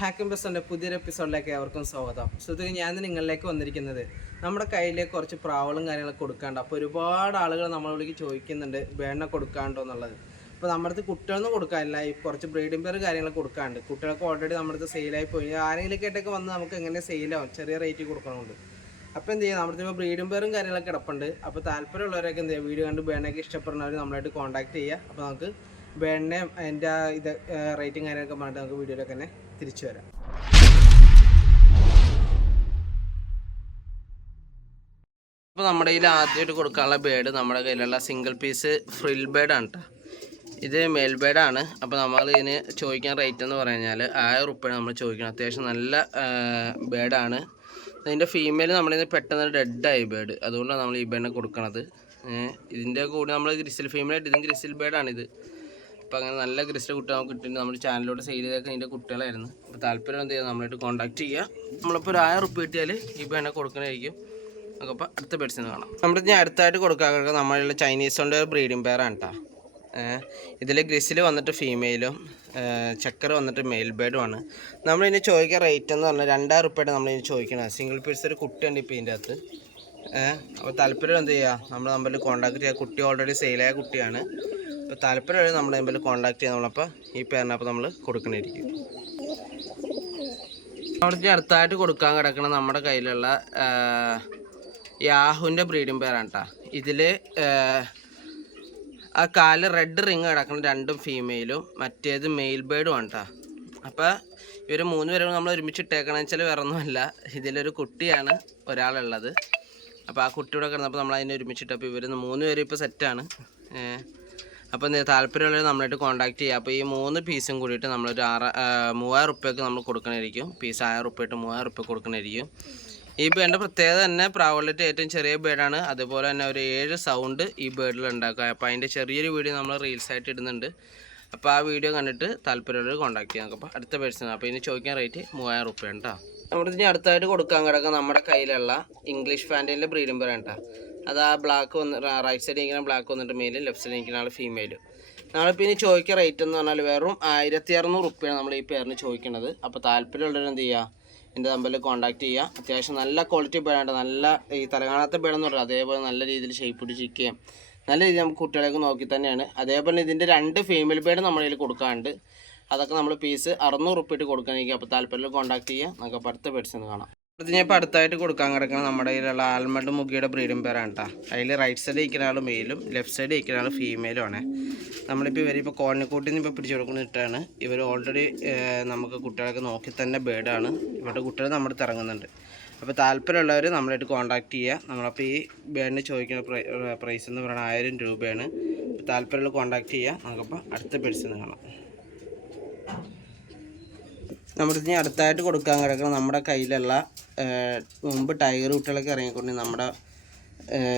ഹാക്കും ബസ്സിന്റെ പുതിയൊരു എപ്പിസോഡിലേക്ക് അവർക്കും സ്വാഗതം. സുഹൃത്തുക്കൾ ഞാൻ നിങ്ങളിലേക്ക് വന്നിരിക്കുന്നത് നമ്മുടെ കയ്യിൽ കുറച്ച് പ്രാവളും കാര്യങ്ങളൊക്കെ കൊടുക്കാണ്ട് അപ്പോൾ ഒരുപാട് ആളുകൾ നമ്മളോടേക്ക് ചോദിക്കുന്നുണ്ട് വേണ കൊടുക്കാണ്ടോ എന്നുള്ളത്. അപ്പോൾ നമ്മുടെ അടുത്ത് കുട്ടികളൊന്നും കൊടുക്കാനില്ല. ഈ കുറച്ച് ബ്രീഡിംഗ് പേര് കാര്യങ്ങൾ കൊടുക്കാണ്ട് കുട്ടികൾക്ക് ഓൾറെഡി നമ്മുടെ അടുത്ത് സെയിലായി പോയി. ആരെങ്കിലും കേട്ടൊക്കെ വന്ന് നമുക്ക് എങ്ങനെ സെയിലാവും ചെറിയ റേറ്റ് കൊടുക്കണമുണ്ട്. അപ്പോൾ എന്ത് ചെയ്യുക നമ്മുടെ ഇപ്പോൾ ബ്രീഡും പേരും കാര്യങ്ങളൊക്കെ കിടപ്പുണ്ട്. അപ്പോൾ താല്പര്യമുള്ളവരൊക്കെ എന്ത് ചെയ്യുക വീഡിയോ കണ്ട് ബേണയൊക്കെ ഇഷ്ടപ്പെടുന്നവർ നമ്മളായിട്ട് കോൺടാക്ട് ചെയ്യുക. അപ്പോൾ നമുക്ക് ബേണിനെ അതിന്റെ ഇത് റേറ്റിംഗ് കാര്യങ്ങളൊക്കെ പറഞ്ഞിട്ട് നമുക്ക് വീഡിയോയിലൊക്കെ തന്നെ തിരിച്ചു വരാം. അപ്പോൾ നമ്മുടെ കയ്യിൽ ആദ്യമായിട്ട് കൊടുക്കാനുള്ള ബേഡ് നമ്മുടെ കയ്യിലുള്ള സിംഗിൾ പീസ് ഫ്രിൽ ബേഡാണ് കേട്ടോ ഇത് മെയിൽ ബേഡാണ് അപ്പോൾ നമ്മൾ ഇതിന് ചോദിക്കാൻ റേറ്റ് എന്ന് പറഞ്ഞാൽ ആയിരം റുപ്യാണ് നമ്മൾ ചോദിക്കുന്നത്. അത്യാവശ്യം നല്ല ബേഡാണ് ഇതിന്റെ ഫീമെയിൽ നമ്മളിന്ന് പെട്ടെന്ന് ഡെഡായി ബേഡ് അതുകൊണ്ടാണ് നമ്മൾ ഈ ബേഡിനെ കൊടുക്കുന്നത് ഇതിന്റെ കൂടെ നമ്മൾ ഗ്രിസിൽ ഫീമെയിൽ ഇതും ഗ്രിസിൽ ബേഡാണിത് അപ്പോൾ അങ്ങനെ നല്ല ഗ്രിസിൽ കുട്ടി നമുക്ക് കിട്ടുന്നുണ്ട് നമ്മുടെ ചാനലിലൂടെ സെയിൽ ചെയ്തൊക്കെ ഇതിന്റെ കുട്ടികളായിരുന്നു. അപ്പോൾ താല്പര്യം എന്ത് ചെയ്യുക നമ്മളായിട്ട് കോൺടാക്ട് ചെയ്യുക നമ്മളിപ്പോൾ ഒരു ആയിരം റുപ്യ കിട്ടിയാൽ ഈ എന്നെ കൊടുക്കണമായിരിക്കും നമുക്കപ്പോൾ അടുത്ത ബെഡ്സിന് കാണാം. നമ്മുടെ ഞാൻ അടുത്തായിട്ട് കൊടുക്കാൻ കിടക്കുക നമ്മളുള്ള ചൈനീസ് ഒരു ബ്രീഡിംഗ് പെയറാണ് കേട്ടോ ഇതിൽ ഗ്രിസിൽ വന്നിട്ട് ഫീമെയിലും ചക്കർ വന്നിട്ട് മെയിൽ ബേഡുമാണ് നമ്മളിനി ചോദിക്കാൻ റേറ്റ് എന്ന് പറഞ്ഞാൽ രണ്ടായിരം റുപ്യയുടെ നമ്മളിനി ചോദിക്കണം സിംഗിൾ പീസ് ഒരു കുട്ടിയുണ്ട് ഇപ്പോൾ ഇതിന്റെ അകത്ത്. അപ്പോൾ താല്പര്യം എന്ത് ചെയ്യുക നമ്മൾ നമ്മളിൽ കോൺടാക്ട് ചെയ്യുക കുട്ടി ഓൾറെഡി സെയിലായ കുട്ടിയാണ്. അപ്പോൾ താല്പര്യമുള്ള നമ്മുടെ മുമ്പിൽ കോൺടാക്ട് ചെയ്യാൻ നമ്മളപ്പോൾ ഈ പേരിനപ്പം നമ്മൾ കൊടുക്കണേരിക്കും. അവിടെ അടുത്തായിട്ട് കൊടുക്കാൻ കിടക്കുന്ന നമ്മുടെ കയ്യിലുള്ള യാഹുവിന്റെ ബ്രീഡിംഗ് പേരാണ് കേട്ടോ ഇതിൽ ആ കാൽ റെഡ് റിങ് കിടക്കുന്ന രണ്ടും ഫീമെയിലും മറ്റേത് മെയിൽ ബേഡും ആണ് കേട്ടോ അപ്പോൾ ഇവർ മൂന്ന് പേരും നമ്മൾ ഒരുമിച്ച് ഇട്ടേക്കണമെന്ന് വെച്ചാൽ വേറെ ഒന്നുമല്ല ഇതിലൊരു കുട്ടിയാണ് ഒരാളുള്ളത്. അപ്പോൾ ആ കുട്ടിയോടെ കിടന്നപ്പോൾ നമ്മൾ അതിനെ ഒരുമിച്ചിട്ടപ്പോൾ ഇവർ മൂന്ന് പേരും ഇപ്പോൾ സെറ്റാണ് അപ്പോൾ താല്പര്യമുള്ളവർ നമ്മളായിട്ട് കോൺടാക്ട് ചെയ്യുക അപ്പോൾ ഈ മൂന്ന് പീസും കൂടിയിട്ട് നമ്മളൊരു ആറ് മൂവായിരം റുപ്യക്ക് നമ്മൾ കൊടുക്കണമായിരിക്കും പീസ് ആയിരം റുപ്യ ഇട്ട് മൂവായിരം റുപ്യ കൊടുക്കണമായിരിക്കും ഈ ബേഡിന്റെ പ്രത്യേകത തന്നെ പ്രാവളിറ്റ് ഏറ്റവും ചെറിയ ബേഡാണ് അതുപോലെ തന്നെ ഒരു ഏഴ് സൗണ്ട് ഈ ബേഡിൽ ഉണ്ടാക്കുക. അപ്പോൾ അതിന്റെ ചെറിയൊരു വീഡിയോ നമ്മൾ റീൽസ് ആയിട്ട് ഇടുന്നുണ്ട്. അപ്പോൾ ആ വീഡിയോ കണ്ടിട്ട് താല്പര്യമുള്ളവർ കോൺടാക്ട് ചെയ്യാം. അപ്പോൾ അടുത്ത പേഴ്സൺ അപ്പോൾ ഇനി ചോദിക്കാൻ റേറ്റ് മൂവായിരം റുപ്യ കേട്ടോ നമ്മുടെ ഇനി അടുത്തായിട്ട് കൊടുക്കാൻ കിടക്കുക നമ്മുടെ കയ്യിലുള്ള ഇംഗ്ലീഷ് ഫാന്റൈന്റെ ബ്രീഡിംഗ് പേരാണ് കേട്ടോ അത് ആ ബ്ലാക്ക് വന്ന് റൈറ്റ് സൈഡിൽ നിൽക്കുന്ന ബ്ലാക്ക് വന്നിട്ട് മെയിൽ ലെഫ്റ്റ് സൈഡിൽ നിൽക്കുന്ന ആൾ ഫീമെയിൽ നമ്മളിപ്പോൾ ഇനി ചോദിക്കുക റേറ്റ് എന്ന് പറഞ്ഞാൽ വെറും ആയിരത്തി അറുന്നൂറ് റുപ്യാണ് നമ്മൾ ഈ പേരിന് ചോദിക്കുന്നത് അപ്പോൾ താല്പര്യമുള്ളവർ എന്ത് ചെയ്യുക എന്റെ തമ്മിൽ കോൺടാക്ട് ചെയ്യുക അത്യാവശ്യം നല്ല ക്വാളിറ്റി ബേഡാണ് നല്ല ഈ തലകാണാത്ത പേടെന്ന് പറയുന്നത് അതേപോലെ നല്ല രീതിയിൽ ഷേപ്പ് പിടിച്ചിരിക്കുകയും നല്ല രീതിയിൽ നമുക്ക് കുട്ടികളെയൊക്കെ നോക്കി തന്നെയാണ്. അതേപോലെ ഇതിന്റെ രണ്ട് ഫീമെയിൽ ബേഡ് നമ്മുടെ കയ്യിൽ കൊടുക്കാറുണ്ട് അതൊക്കെ നമ്മൾ പീസ് അറുന്നൂറ് റുപ്യ ഇട്ട് കൊടുക്കാനായിരിക്കും അപ്പോൾ താല്പര്യം കോൺടാക്ട് ചെയ്യുക നമുക്ക് അടുത്ത പേഴ്സൺ കാണാം. ഇത് ഞാൻ ഇപ്പോൾ അടുത്തായിട്ട് കൊടുക്കാൻ കിടക്കുന്നത് നമ്മുടെ കയ്യിലുള്ള ആൽമണ്ട് മുഗിയുടെ ബ്രീഡിംഗ് പേരാണ് കേട്ടോ. അതിൽ റൈറ്റ് സൈഡ് ഇരിക്കുന്ന ആൾ മെയിലും ലെഫ്റ്റ് സൈഡ് ഇരിക്കുന്ന ആൾ ഫീമെയിലും ആണ്. നമ്മളിപ്പോൾ ഇവർ ഇപ്പോൾ കോണിക്കൂട്ടിൽ നിന്ന് ഇപ്പോൾ പിടിച്ചു കൊടുക്കുന്നിട്ടാണ് ഇവർ ഓൾറെഡി നമുക്ക് കുട്ടികളൊക്കെ നോക്കി തന്നെ ബേഡാണ് ഇവരുടെ കുട്ടികൾ നമ്മൾ ഇറങ്ങുന്നുണ്ട്. അപ്പോൾ താല്പര്യമുള്ളവർ നമ്മളായിട്ട് കോൺടാക്ട് ചെയ്യുക നമ്മളപ്പോൾ ഈ ബേഡിന് ചോദിക്കുന്ന പ്രൈസ് എന്ന് പറയുന്നത് ആയിരം രൂപയാണ്. താല്പര്യമുള്ള കോൺടാക്ട് ചെയ്യുക നമുക്കപ്പോൾ അടുത്ത പേഴ്സൺ കാണാം. നമ്മുടെ ഇനി അടുത്തായിട്ട് കൊടുക്കാൻ കിടക്കുന്ന നമ്മുടെ കയ്യിലുള്ള മുമ്പ് ടയർ കുട്ടികളൊക്കെ ഇറങ്ങിക്കൊണ്ട് നമ്മുടെ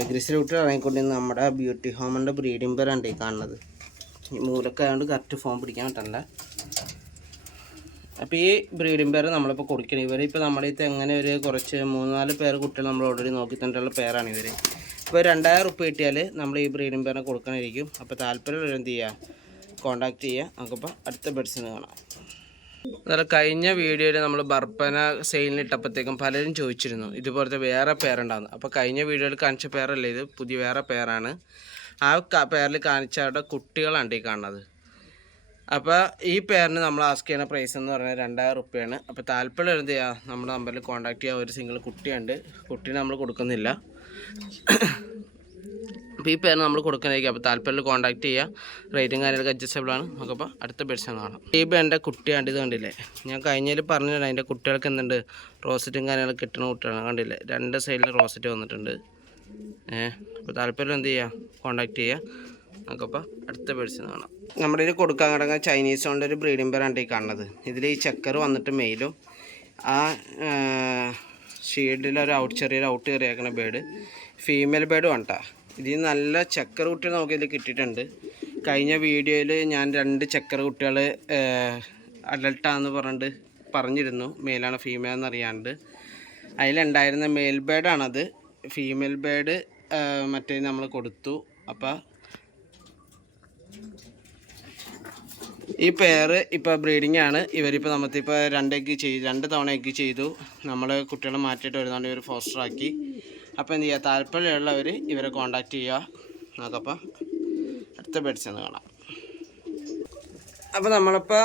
ഗ്രിസിൽ കുട്ടികൾ ഇറങ്ങിക്കൊണ്ട് നമ്മുടെ ബ്യൂട്ടി ഹോമിന്റെ ബ്രീഡിംഗ് പേരാണ് ഈ കാണുന്നത്. ഈ മൂലൊക്കെ ആയതുകൊണ്ട് കറക്റ്റ് ഫോം പിടിക്കാൻ പറ്റണ്ട അപ്പോൾ ഈ ബ്രീഡിംഗ് പേര് നമ്മളിപ്പോൾ കൊടുക്കണം. ഇവർ ഇപ്പോൾ നമ്മുടെ ഇത് എങ്ങനെ ഒരു കുറച്ച് മൂന്നാൽ പേര് കുട്ടികൾ നമ്മൾ ഓൾറെഡി നോക്കി തന്നിട്ടുള്ള പേരാണ് ഇവർ ഇപ്പോൾ രണ്ടായിരം ഉപ്പ് കിട്ടിയാൽ നമ്മൾ ഈ ബ്രീഡിംഗ് പേരിനെ കൊടുക്കണമായിരിക്കും അപ്പോൾ താല്പര്യമുള്ളവർ എന്ത് ചെയ്യുക കോൺടാക്ട് ചെയ്യുക നമുക്കിപ്പോൾ അടുത്ത ബെഡ്സിന് കാണാം. അന്നേരം കഴിഞ്ഞ വീഡിയോയിൽ നമ്മൾ ബർപ്പന സെയിലിന് ഇട്ടപ്പോഴത്തേക്കും പലരും ചോദിച്ചിരുന്നു ഇതുപോലത്തെ വേറെ പേരുണ്ടാകുന്നു അപ്പോൾ കഴിഞ്ഞ വീഡിയോയിൽ കാണിച്ച പേരല്ല ഇത്? പുതിയ വേറെ പേരാണ്. ആ പേരിൽ കാണിച്ച അവിടെ കുട്ടികളാണ് ഈ കാണുന്നത്. അപ്പോൾ ഈ പേരിന് നമ്മൾ ആസ്ക് ചെയ്യുന്ന പ്രൈസ് എന്ന് പറഞ്ഞാൽ രണ്ടായിരം റുപ്യാണ്. അപ്പോൾ താല്പര്യം എന്ത് ചെയ്യുക നമ്മുടെ നമ്പറിൽ കോൺടാക്ട് ചെയ്യുക ഒരു സിംഗിൾ കുട്ടിയുണ്ട്. കുട്ടീനെ നമ്മൾ കൊടുക്കുന്നില്ല. അപ്പോൾ ഈ നമ്മൾ കൊടുക്കുന്നതായിരിക്കും അപ്പോൾ താല്പര്യം കോൺടാക്ട് ചെയ്യുക. റേറ്റും കാര്യങ്ങളൊക്കെ അഡ്ജസ്റ്റബിൾ ആണ്. നമുക്കപ്പോൾ അടുത്ത ബെഡ്സ് കാണാം. ഈ എന്റെ കുട്ടിയാണ്ട് ഇത് കണ്ടില്ലേ? ഞാൻ കഴിഞ്ഞതിൽ പറഞ്ഞില്ല അതിന്റെ കുട്ടികൾക്ക് എന്തുണ്ട്? റോസറ്റും കാര്യങ്ങളൊക്കെ കിട്ടുന്ന കുട്ടികളാണ്. കണ്ടില്ലേ? രണ്ട് സൈഡിൽ റോസറ്റ് വന്നിട്ടുണ്ട്. ഏഹ് അപ്പോൾ താല്പര്യം എന്ത് ചെയ്യുക? കോൺടാക്ട് ചെയ്യുക. നമുക്കപ്പോൾ അടുത്ത ബെഡ്സ് കാണാം. നമ്മുടെ ഇതിൽ കൊടുക്കാൻ കിടക്കുന്ന ചൈനീസ് കൊണ്ട് ഒരു ബ്രീഡിംഗ് പേരാണ് ഈ കാണുന്നത്. ഇതിൽ ഈ ചെക്കർ വന്നിട്ട് മെയിലും ആ ഷീൽഡിൽ ഒരു ഔട്ട് ചെറിയൊരു ഔട്ട് കയറിയേക്കുന്ന ബേഡ് ഫീമെയിൽ ബേഡും വേണ്ട ഇതിൽ നല്ല ചക്കർ കുട്ടികൾ നമുക്ക് ഇതിൽ കിട്ടിയിട്ടുണ്ട്. കഴിഞ്ഞ വീഡിയോയിൽ ഞാൻ രണ്ട് ചക്കർ കുട്ടികൾ അഡൽട്ടാന്ന് പറഞ്ഞിട്ട് പറഞ്ഞിരുന്നു. മെയിലാണ് ഫീമെയിൽ എന്നറിയാണ്ട് അതിലുണ്ടായിരുന്ന മെയിൽ ബേഡാണത് ഫീമെയിൽ ബേഡ് മറ്റേ നമ്മൾ കൊടുത്തു. അപ്പോൾ ഈ പെയർ ഇപ്പോൾ ബ്രീഡിംഗ് ആണ് ഇവരിപ്പോൾ നമുക്കിപ്പോൾ രണ്ട് എഗ് ചെയ്തു രണ്ട് തവണ എഗ് ചെയ്തു. നമ്മൾ കുട്ടികളെ മാറ്റിയിട്ട് വരുന്നതുകൊണ്ട് ഇവർ ഫോസ്റ്റർ ആക്കി അപ്പോൾ എന്ത് ചെയ്യുക താല്പര്യമുള്ളവർ ഇവരെ കോണ്ടാക്ട് ചെയ്യുക നമുക്കപ്പോൾ അടുത്ത ബെഡ്സ് എന്ന് കാണാം. അപ്പോൾ നമ്മളിപ്പോൾ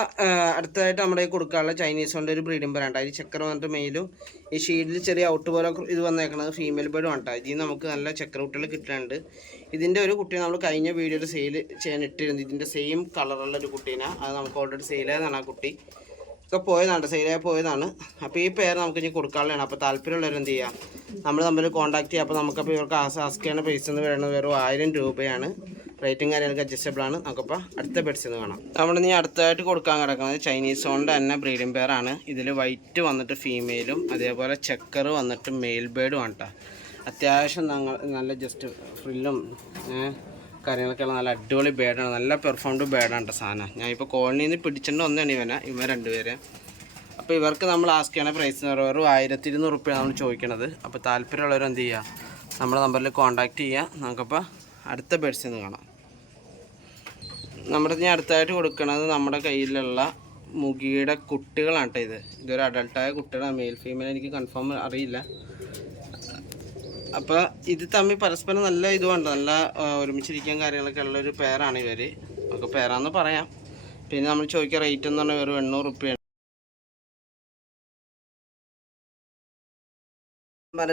അടുത്തതായിട്ട് നമ്മുടെ ഈ കൊടുക്കാനുള്ള ചൈനീസ് കൊണ്ട് ഒരു ബ്രീഡിംഗ് ബേഡ് ഈ അതിൽ വന്നിട്ട് മെയിലും ഈ ഷീഡിൽ ചെറിയ ഔട്ട് പോലെ ഇത് വന്നേക്കണത് ഫീമെയിൽ ബേഡും ആണ് ഇതിൽ നമുക്ക് നല്ല ചക്കര കുട്ടികൾ കിട്ടുന്നുണ്ട്. ഇതിന്റെ ഒരു കുട്ടിയെ നമ്മൾ കഴിഞ്ഞ വീഡിയോയിൽ സെയിൽ ചെയ്യാൻ ഇട്ടിരുന്നു. ഇതിന്റെ സെയിം കളറുള്ള ഒരു കുട്ടീനെ. അത് നമുക്ക് ഓൾറെഡി സെയിൽ ആയതാണ് ആ കുട്ടി. ഒക്കെ പോയതാണ് സെയിലായി പോയതാണ്. അപ്പോൾ ഈ പേര് നമുക്ക് ഇനി കൊടുക്കാനുള്ളതാണ്. അപ്പോൾ താല്പര്യമുള്ളവർ എന്ത് ചെയ്യാം? നമ്മൾ തമ്മിൽ കോൺടാക്ട് ചെയ്യുക അപ്പോൾ നമുക്കപ്പോൾ ഇവർക്ക് ആസ് ആസ്ക് ചെയ്യുന്ന പൈസ എന്ന് പറയുന്നത് വെറും ആയിരം രൂപയാണ്. റേറ്റും കാര്യങ്ങളൊക്കെ അഡ്ജസ്റ്റബിൾ ആണ്. നമുക്കപ്പോൾ അടുത്ത ബെഡ്സ് എന്ന് കാണാം. നമ്മൾ ഇനി അടുത്തതായിട്ട് കൊടുക്കാൻ കിടക്കുന്നത് ചൈനീസ് ഓണിന്റെ തന്നെ ബ്രീഡിംഗ് പെയറാണ് ഇതിൽ വൈറ്റ് വന്നിട്ട് ഫീമെയിലും അതേപോലെ ചെക്കർ വന്നിട്ട് മെയിൽ ബേഡും ആണ് കേട്ടോ അത്യാവശ്യം നല്ല ജസ്റ്റ് ഫ്രില്ലും കാര്യങ്ങളൊക്കെയുള്ള നല്ല അടിപൊളി ബേഡാണ് നല്ല പെർഫോംഡ് ബേഡാണ് കേട്ടോ സാധനം. ഞാൻ ഇപ്പോൾ കോളനിയിൽ നിന്ന് പിടിച്ചിട്ട് ഒന്നാണ് ഇവനെ ഇവ രണ്ടുപേരെ. അപ്പോൾ ഇവർക്ക് നമ്മൾ ആസ്ക് ചെയ്യണ പ്രൈസ് എന്ന് പറയുമ്പോൾ ഒരു ആയിരത്തി ഇരുന്നൂറ് റുപ്യാണ് നമ്മൾ ചോദിക്കണത്. അപ്പോൾ താല്പര്യമുള്ളവർ എന്ത് ചെയ്യുക നമ്മുടെ നമ്പറിൽ കോൺടാക്റ്റ് ചെയ്യുക നമുക്കപ്പോൾ അടുത്ത ബേഡ്സിൽ നിന്ന് കാണാം. നമ്മുടെ ഞാൻ അടുത്തായിട്ട് കൊടുക്കുന്നത് നമ്മുടെ കയ്യിലുള്ള മുഗിയുടെ കുട്ടികളാണ് കേട്ടോ ഇത്. ഇതൊരു അഡൾട്ടായ കുട്ടികളാണ്. മെയിൽ ഫീമെയിൽ എനിക്ക് കൺഫേം അറിയില്ല. അപ്പോൾ ഇത് തമ്മിൽ പരസ്പരം നല്ല ഇതുമുണ്ട് നല്ല ഒരുമിച്ചിരിക്കാൻ കാര്യങ്ങളൊക്കെ ഉള്ള ഒരു പേരാണ് ഇവർ നമുക്ക് പേരാന്ന് പറയാം. പിന്നെ നമ്മൾ ചോദിക്കുക റേറ്റ് എന്ന് പറഞ്ഞാൽ വെറും എണ്ണൂറ് റുപ്യാണ്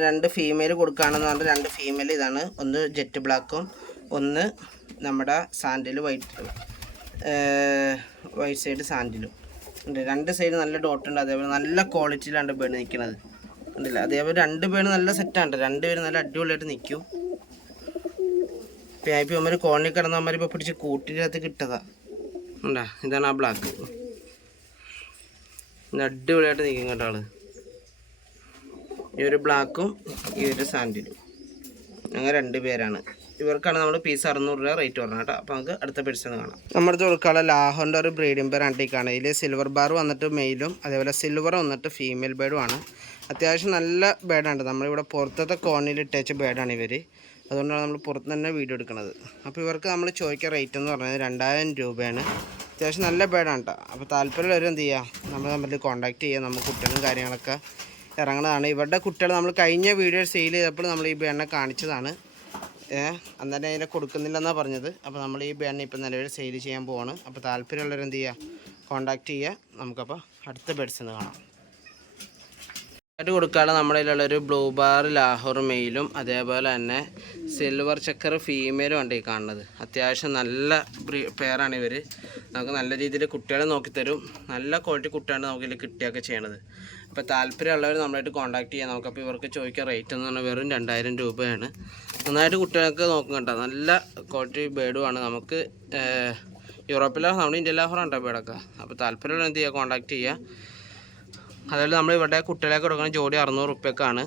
രണ്ട് ഫീമെയിൽ കൊടുക്കുകയാണെന്ന് പറഞ്ഞാൽ രണ്ട് ഫീമെയിൽ ഇതാണ്. ഒന്ന് ജെറ്റ് ബ്ലാക്കും ഒന്ന് നമ്മുടെ സാൻഡിൽ വൈറ്റ് വൈറ്റ് സൈഡ് സാൻഡിലും ഉണ്ട്. രണ്ട് സൈഡ് നല്ല ഡോട്ട് ഉണ്ട്. അതേപോലെ നല്ല ക്വാളിറ്റിയിലാണ് ബേണ് നിൽക്കുന്നത് ഉണ്ടല്ല അതേപോലെ രണ്ട് പേര് നല്ല സെറ്റാണ് രണ്ട് പേര് നല്ല അടിപൊളിയായിട്ട് നിൽക്കും. ഇപ്പം ഇപ്പം അവന്മാർ കോളനി കിടന്ന അവന്മാർ ഇപ്പോൾ പിടിച്ച് കൂട്ടിനകത്ത് കിട്ടതാ. ഉണ്ടാ ഇതാണ് ആ ബ്ലാക്ക് അടിപൊളിയായിട്ട് നിൽക്കും കേട്ടോ ആൾ. ഈ ഒരു ബ്ലാക്കും ഈ ഒരു സാൻഡിലും അങ്ങനെ രണ്ട് പേരാണ്. ഇവർക്കാണ് നമ്മൾ പീസ് അറുന്നൂറ് രൂപ റേറ്റ് പറഞ്ഞത് കേട്ടോ. അപ്പോൾ നമുക്ക് അടുത്ത പെട്സ് കാണാം. നമ്മുടെ കൊടുക്കാനുള്ള ലാഹോന്റെ ഒരു ബ്രീഡിംഗ് പേർ ആണ്ടിക്കാണ് ഇതിൽ സിൽവർ ബാർ വന്നിട്ട് മെയിലും അതേപോലെ സിൽവർ വന്നിട്ട് ഫീമെയിൽ ബേഡും ആണ്. അത്യാവശ്യം നല്ല ബേഡാണ് നമ്മളിവിടെ പുറത്തത്തെ കോണിൽ ഇട്ടേച്ച ബേഡാണ് ഇവർ അതുകൊണ്ടാണ് നമ്മൾ പുറത്ത് തന്നെ വീഡിയോ എടുക്കുന്നത് അപ്പോൾ ഇവർക്ക് നമ്മൾ ചോദിക്കുക റേറ്റ് എന്ന് പറഞ്ഞാൽ രണ്ടായിരം രൂപയാണ്. അത്യാവശ്യം നല്ല ബേഡാണ് കേട്ടോ അപ്പോൾ താല്പര്യമുള്ളവർ എന്ത് ചെയ്യുക നമ്മൾ തമ്മിൽ കോൺടാക്ട് ചെയ്യുക നമ്മൾ കുട്ടികളും കാര്യങ്ങളൊക്കെ ഇറങ്ങുന്നതാണ്. ഇവരുടെ കുട്ടികൾ നമ്മൾ കഴിഞ്ഞ വീഡിയോ സെയിൽ ചെയ്തപ്പോൾ നമ്മൾ ഈ ബേഡിനെ കാണിച്ചതാണ്. അന്നേരം അതിനെ കൊടുക്കുന്നില്ലെന്നാണ് പറഞ്ഞത്. അപ്പോൾ നമ്മൾ ഈ ബേഡിനെ ഇപ്പം നിലവിൽ സെയിൽ ചെയ്യാൻ പോവാണ്. അപ്പോൾ താല്പര്യമുള്ളവർ എന്ത് ചെയ്യുക കോൺടാക്ട് ചെയ്യുക നമുക്കപ്പോൾ അടുത്ത ബേഡ്സ് കാണാം. ആയിട്ട് കൊടുക്കാനുള്ള നമ്മുടെ കയ്യിലുള്ളൊരു ബ്ലൂ ബാർ ലാഹോർ മെയിലും അതേപോലെ തന്നെ സിൽവർ ചക്കർ ഫീമെയിലും ഉണ്ട് ഈ കാണുന്നത്. അത്യാവശ്യം നല്ല പെയറാണ് ഇവർ നമുക്ക് നല്ല രീതിയിൽ കുട്ടികളെ നോക്കിത്തരും നല്ല ക്വാളിറ്റി കുട്ടിയാണ് നമുക്ക് ഇതിൽ കിട്ടുകയൊക്കെ ചെയ്യണത്. അപ്പോൾ താല്പര്യമുള്ളവർ നമ്മളായിട്ട് കോൺടാക്ട് ചെയ്യാം. നമുക്കപ്പോൾ ഇവർക്ക് ചോദിക്കുക റേറ്റ് എന്ന് പറഞ്ഞാൽ വെറും രണ്ടായിരം രൂപയാണ്. നന്നായിട്ട് കുട്ടികൾക്ക് നോക്കും കേട്ടോ. നല്ല ക്വാളിറ്റി ബേഡുമാണ് നമുക്ക് യൂറോപ്പിലാണ് യൂറോപ്പിലെ നമ്മുടെ ഇന്ത്യയിലെ ഓഫറുണ്ടോ ബേഡൊക്കെ അപ്പോൾ താല്പര്യമുള്ള എന്ത് ചെയ്യുക കോൺടാക്ട് ചെയ്യുക അതുപോലെ നമ്മൾ ഇവിടെ കുട്ടികളൊക്കെ കൊടുക്കുന്ന ജോഡി അറുന്നൂറ് റുപ്യക്കാണ്.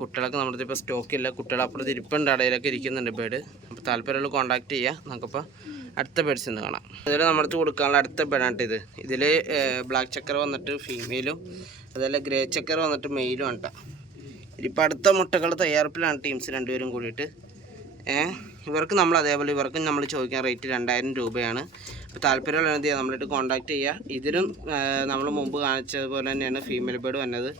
കുട്ടികളൊക്കെ നമ്മുടെ ഇപ്പോൾ സ്റ്റോക്ക് ഇല്ല. കുട്ടികൾ അപ്പുറത്ത് ഇരിപ്പുണ്ട് ഇടയിലൊക്കെ ഇരിക്കുന്നുണ്ട് ബേഡ് അപ്പോൾ താല്പര്യമുള്ള കോൺടാക്ട് ചെയ്യുക നമുക്കിപ്പോൾ അടുത്ത ബേഡ്സ് എന്ന് കാണാം. അതുപോലെ നമ്മുടെ കൊടുക്കാനുള്ള അടുത്ത ബേഡാണ് ഇത്. ഇതിൽ ബ്ലാക്ക് ചക്കർ വന്നിട്ട് ഫീമെയിലും അതുപോലെ ഗ്രേ ചക്കർ വന്നിട്ട് മെയിലും ആണ് കേട്ടോ ഇതിപ്പോൾ അടുത്ത മുട്ടകൾ തയ്യാറെടുപ്പിലാണ് ടീംസ് രണ്ടുപേരും കൂടിയിട്ട്. ഇവർക്ക് നമ്മൾ അതേപോലെ ഇവർക്കും നമ്മൾ ചോദിക്കാൻ റേറ്റ് രണ്ടായിരം രൂപയാണ്. താല്പര്യമുള്ള എന്ത് ചെയ്യുക നമ്മളിട്ട് കോൺടാക്ട് ചെയ്യുക ഇതിലും നമ്മൾ മുമ്പ് കാണിച്ചതുപോലെ തന്നെയാണ് ഫീമെയിൽ ബേഡ് വന്നത്.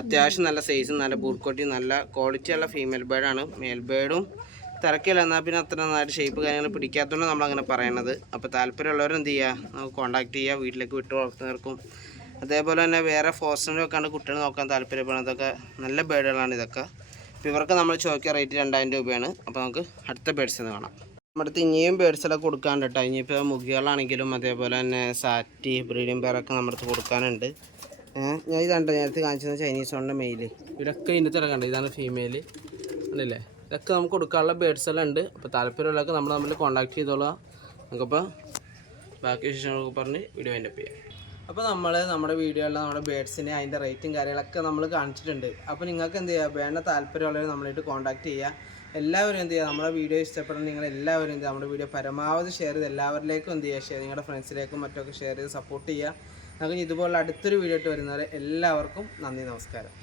അത്യാവശ്യം നല്ല സൈസും നല്ല ബൂർക്കോട്ടി നല്ല ക്വാളിറ്റിയുള്ള ഫീമെയിൽ ബേഡാണ് മെയിൽ ബേഡും തിരക്കില്ല. എന്നാൽ പിന്നെ അത്ര നന്നായിട്ട് ഷേപ്പ് കാര്യങ്ങൾ പിടിക്കാത്തതുകൊണ്ട് നമ്മളങ്ങനെ പറയണത്. അപ്പോൾ താല്പര്യമുള്ളവർ എന്ത് ചെയ്യുക നമുക്ക് കോൺടാക്ട് ചെയ്യുക വീട്ടിലേക്ക് വിട്ട് വളർത്തുന്നവർക്കും. അതേപോലെ തന്നെ വേറെ ഫോസ്റ്ററിന്റെ ഒക്കെയാണ് കുട്ടികൾ നോക്കാൻ താല്പര്യപ്പെടുന്നതൊക്കെ നല്ല ബേഡുകളാണ് ഇതൊക്കെ. അപ്പോൾ ഇവർക്ക് നമ്മൾ ചോദിക്കുക റേറ്റ് രണ്ടായിരം രൂപയാണ്. അപ്പോൾ നമുക്ക് അടുത്ത ബേഡ്സ് എന്ന് കാണാം. നമ്മുടെ ഇനിയും ബേഡ്സൊക്കെ കൊടുക്കാണ്ട് കേട്ടോ ഇനിയിപ്പോൾ മുഖികളാണെങ്കിലും അതേപോലെ തന്നെ സാറ്റി ബ്രീഡിംഗ് പേരൊക്കെ നമ്മുടെ കൊടുക്കാനുണ്ട്. ഞാൻ ഇതാണ്ട് നേരത്തെ കാണിച്ചത് ചൈനീസ് ഉണ്ട് മെയിൽ ഇതൊക്കെ ഇതിന്റെ തിരക്കണ്ട ഇതാണ് ഫീമെയിൽ ഉണ്ടല്ലേ ഇതൊക്കെ നമുക്ക് കൊടുക്കാനുള്ള ബേഡ്സ് എല്ലാം ഉണ്ട്. അപ്പോൾ താല്പര്യമുള്ളതൊക്കെ നമ്മൾ തമ്മിൽ കോൺടാക്ട് ചെയ്തോളാം നമുക്കപ്പോൾ ബാക്കി വിശേഷങ്ങളൊക്കെ പറഞ്ഞ് വീഡിയോ അതിന്റെ ചെയ്യാം. അപ്പോൾ നമ്മൾ നമ്മുടെ വീഡിയോയിൽ നമ്മുടെ ബേഡ്സിനെ അതിന്റെ റേറ്റും കാര്യങ്ങളൊക്കെ നമ്മൾ കാണിച്ചിട്ടുണ്ട്. അപ്പോൾ നിങ്ങൾക്ക് എന്ത് ചെയ്യുക വേണ്ട താല്പര്യമുള്ളവർ നമ്മളായിട്ട് കോൺടാക്ട് ചെയ്യുക. എല്ലാവരും എന്ത് ചെയ്യുക? നമ്മുടെ വീഡിയോ ഇഷ്ടപ്പെടുന്ന നിങ്ങൾ എല്ലാവരും എന്ത് നമ്മുടെ വീഡിയോ പരമാവധി ഷെയർ ചെയ്ത് എല്ലാവരിലേക്കും എന്ത് ചെയ്യുക? ഷെയർ നിങ്ങളുടെ ഫ്രണ്ട്സിലേക്കും മറ്റൊക്കെ ഷെയർ ചെയ്ത് സപ്പോർട്ട് ചെയ്യുക. നമുക്ക് ഇതുപോലുള്ള അടുത്തൊരു വീഡിയോ ആയിട്ട് വരുന്നവരെ എല്ലാവർക്കും നന്ദി നമസ്കാരം.